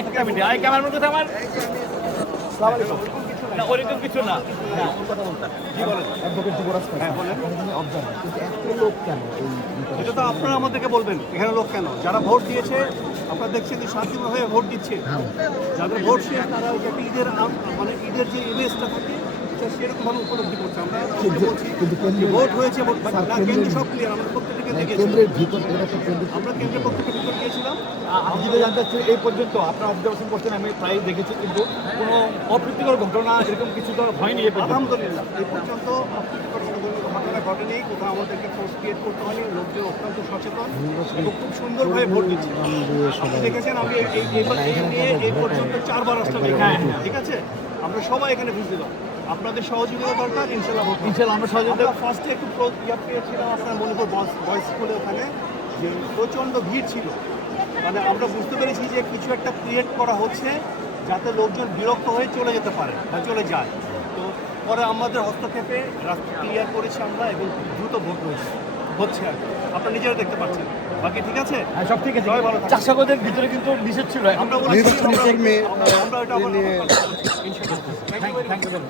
একটা minute I ক্যামেরার মধ্যে আমার না ওরকম কিছু না এটা তো আপনারা আমাদেরকে বলবেন এখানে লোক কেন যারা ভোট দিয়েছে আপনারা দেখছেন যে শান্তিময় ভোট দিচ্ছে যাদের ভোট শেষ তারা ওই একটা ঈদের মানে ঈদের যে ইমেজটা থাকে সেরকমভাবে উপলব্ধি করছে আমরা বলছি যে ভোট হয়েছে না কেন্দ্র সব ক্লিয়ার আমরা প্রত্যেককে দেখেছি আমরা কেন্দ্রের পক্ষ থেকে ভিতর গিয়েছিলাম। আমি যেটা জানতে চাচ্ছি এই পর্যন্ত আপনার অবজারভেশন করছেন আমি প্রায় দেখেছি কিন্তু কোনো অপ্রীতিকর ঘটনা এরকম কিছু তো হয়নি এই পর্যন্ত। আলহামদুলিল্লাহ এই পর্যন্ত অপ্রীতিকর কোনো ঘটনা ঘটেনি, কোথাও আমাদেরকে ফোর্স ক্রিয়েট করতে হয়নি, লোকজন অত্যন্ত সচেতন এবং খুব সুন্দরভাবে ভোট দিচ্ছে। আপনি দেখেছেন আমি এই পর্যন্ত 4 বার আসলাম এখানে, ঠিক আছে? আমরা সবাই এখানে ভিজিট দিলাম, আপনাদের সহযোগিতা দরকার, ইনশাল্লাহ ভোট ইনশাল্লাহ আমরা সহযোগিতা ফার্স্টে একটু পেয়েছিলাম আপনার মণিপুর বয়েজ স্কুলে ওখানে যে প্রচণ্ড ভিড় ছিল, মানে আমরা বুঝতে পেরেছি যে কিছু একটা ক্রিয়েট করা হচ্ছে যাতে লোকজন বিরক্ত হয়ে চলে যেতে পারে বা চলে যায়। তো পরে আমাদের হস্তক্ষেপে রাস্তা ক্লিয়ার করেছি আমরা এবং দ্রুত ভোট হচ্ছে আর কি। আপনারা নিজেরা দেখতে পাচ্ছেন। বাকি ঠিক আছে, হ্যাঁ সব ঠিক আছে। সবাই ভালো থাকবেন। চাষাবাদের ভিতরে কিন্তু নিষেধ ছিল আমরা বলেছি আমরা এটা আবার ইনশাআল্লাহ। Thank you.